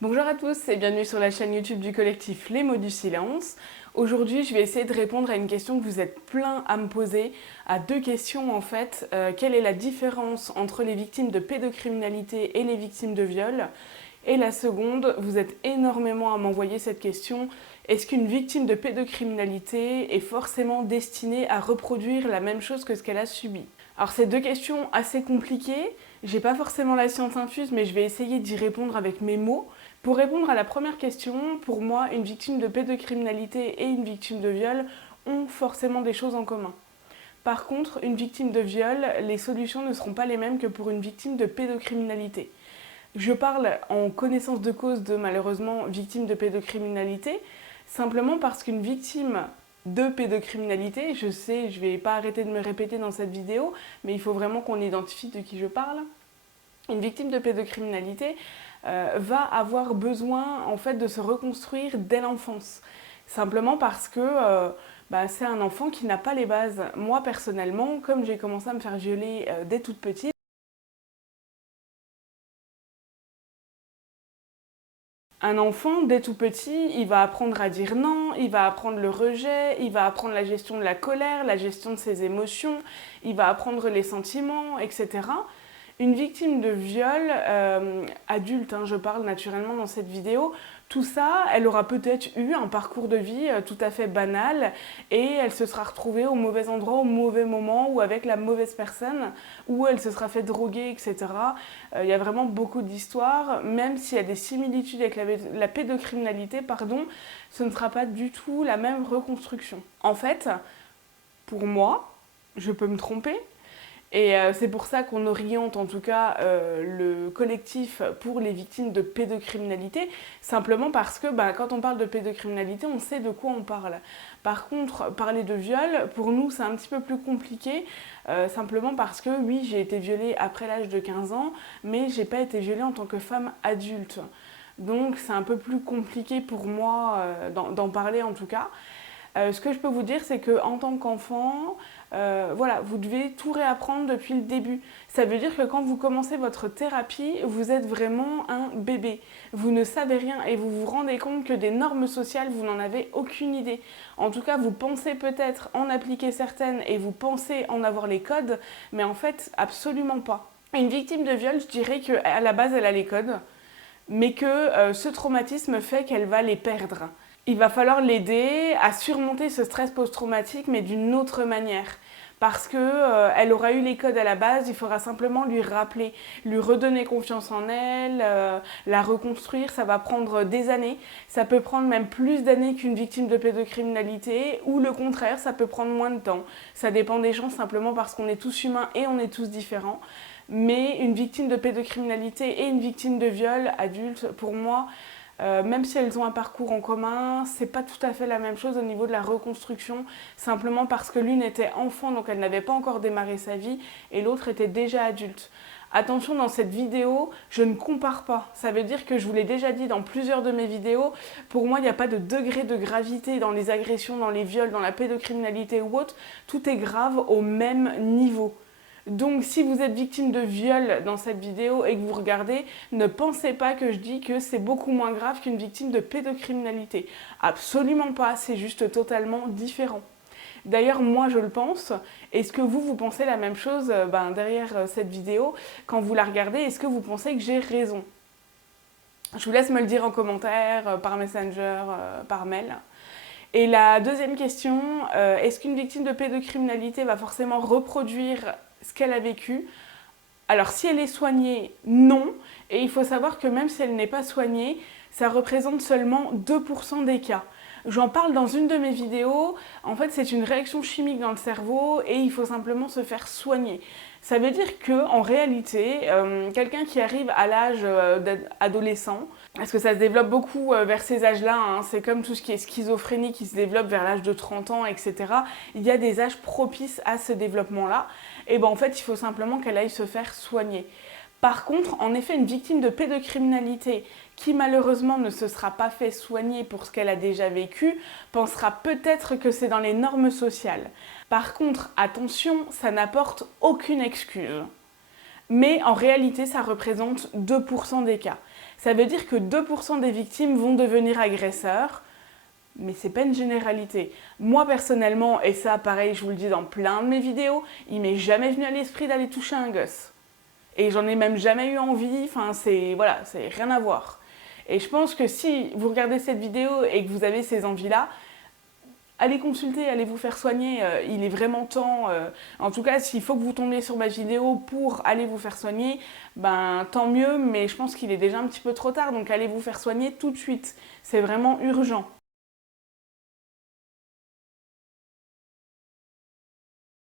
Bonjour à tous et bienvenue sur la chaîne YouTube du collectif Les Mots du Silence. Aujourd'hui, je vais essayer de répondre à une question que vous êtes plein à me poser, à deux questions en fait. Quelle est la différence entre les victimes de pédocriminalité et les victimes de viol? Et la seconde, vous êtes énormément à m'envoyer cette question. Est-ce qu'une victime de pédocriminalité est forcément destinée à reproduire la même chose que ce qu'elle a subi? Alors c'est deux questions assez compliquées. J'ai pas forcément la science infuse, mais je vais essayer d'y répondre avec mes mots. Pour répondre à la première question, pour moi, une victime de pédocriminalité et une victime de viol ont forcément des choses en commun. Par contre, une victime de viol, les solutions ne seront pas les mêmes que pour une victime de pédocriminalité. Je parle en connaissance de cause de malheureusement victime de pédocriminalité, simplement parce qu'une victime de pédocriminalité, je sais, je ne vais pas arrêter de me répéter dans cette vidéo, mais il faut vraiment qu'on identifie de qui je parle. Une victime de pédocriminalité va avoir besoin en fait de se reconstruire dès l'enfance. Simplement parce que c'est un enfant qui n'a pas les bases. Moi personnellement, comme j'ai commencé à me faire violer dès toute petite, un enfant, dès tout petit, il va apprendre à dire non, il va apprendre le rejet, il va apprendre la gestion de la colère, la gestion de ses émotions, il va apprendre les sentiments, etc. Une victime de viol, adulte, je parle naturellement dans cette vidéo, tout ça, elle aura peut-être eu un parcours de vie tout à fait banal et elle se sera retrouvée au mauvais endroit, au mauvais moment ou avec la mauvaise personne, ou elle se sera fait droguer, etc. Il y a vraiment beaucoup d'histoires, même s'il y a des similitudes avec la pédocriminalité, ce ne sera pas du tout la même reconstruction. En fait, pour moi, je peux me tromper, et c'est pour ça qu'on oriente en tout cas le collectif pour les victimes de pédocriminalité, simplement parce que quand on parle de pédocriminalité, on sait de quoi on parle. Par contre, parler de viol, pour nous, c'est un petit peu plus compliqué, simplement parce que oui, j'ai été violée après l'âge de 15 ans, mais j'ai pas été violée en tant que femme adulte. Donc c'est un peu plus compliqué pour moi d'en parler en tout cas. Ce que je peux vous dire, c'est qu'en tant qu'enfant, vous devez tout réapprendre depuis le début. Ça veut dire que quand vous commencez votre thérapie, vous êtes vraiment un bébé. Vous ne savez rien et vous vous rendez compte que des normes sociales, vous n'en avez aucune idée. En tout cas, vous pensez peut-être en appliquer certaines et vous pensez en avoir les codes, mais en fait, absolument pas. Une victime de viol, je dirais qu'à la base, elle a les codes, mais que ce traumatisme fait qu'elle va les perdre. Il va falloir l'aider à surmonter ce stress post-traumatique, mais d'une autre manière. Parce qu'elle aura eu les codes à la base, il faudra simplement lui rappeler, lui redonner confiance en elle, la reconstruire. Ça va prendre des années. Ça peut prendre même plus d'années qu'une victime de pédocriminalité, ou le contraire, ça peut prendre moins de temps. Ça dépend des gens, simplement parce qu'on est tous humains et on est tous différents. Mais une victime de pédocriminalité et une victime de viol adulte, pour moi, même si elles ont un parcours en commun, c'est pas tout à fait la même chose au niveau de la reconstruction, simplement parce que l'une était enfant, donc elle n'avait pas encore démarré sa vie, et l'autre était déjà adulte. Attention, dans cette vidéo, je ne compare pas. Ça veut dire que je vous l'ai déjà dit dans plusieurs de mes vidéos, pour moi, il n'y a pas de degré de gravité dans les agressions, dans les viols, dans la pédocriminalité ou autre. Tout est grave au même niveau. Donc si vous êtes victime de viol dans cette vidéo et que vous regardez, ne pensez pas que je dis que c'est beaucoup moins grave qu'une victime de pédocriminalité. Absolument pas, c'est juste totalement différent. D'ailleurs, moi je le pense. Est-ce que vous pensez la même chose derrière cette vidéo? Quand vous la regardez, est-ce que vous pensez que j'ai raison? Je vous laisse me le dire en commentaire, par Messenger, par mail. Et la deuxième question, est-ce qu'une victime de pédocriminalité va forcément reproduire ce qu'elle a vécu? Alors si elle est soignée, non. Et il faut savoir que même si elle n'est pas soignée, ça représente seulement 2% des cas. J'en parle dans une de mes vidéos. En fait, c'est une réaction chimique dans le cerveau et il faut simplement se faire soigner. Ça veut dire qu'en réalité, quelqu'un qui arrive à l'âge adolescent, parce que ça se développe beaucoup vers ces âges-là, c'est comme tout ce qui est schizophrénie qui se développe vers l'âge de 30 ans, etc. Il y a des âges propices à ce développement-là. Et en fait, il faut simplement qu'elle aille se faire soigner. Par contre, en effet, une victime de pédocriminalité qui malheureusement ne se sera pas fait soigner pour ce qu'elle a déjà vécu, pensera peut-être que c'est dans les normes sociales. Par contre, attention, ça n'apporte aucune excuse. Mais en réalité, ça représente 2% des cas. Ça veut dire que 2% des victimes vont devenir agresseurs, mais c'est pas une généralité. Moi personnellement, et ça pareil, je vous le dis dans plein de mes vidéos, il m'est jamais venu à l'esprit d'aller toucher un gosse. Et j'en ai même jamais eu envie, enfin c'est rien à voir. Et je pense que si vous regardez cette vidéo et que vous avez ces envies-là, allez consulter, allez vous faire soigner, il est vraiment temps. En tout cas, s'il faut que vous tombiez sur ma vidéo pour aller vous faire soigner, ben tant mieux, mais je pense qu'il est déjà un petit peu trop tard, donc allez vous faire soigner tout de suite. C'est vraiment urgent.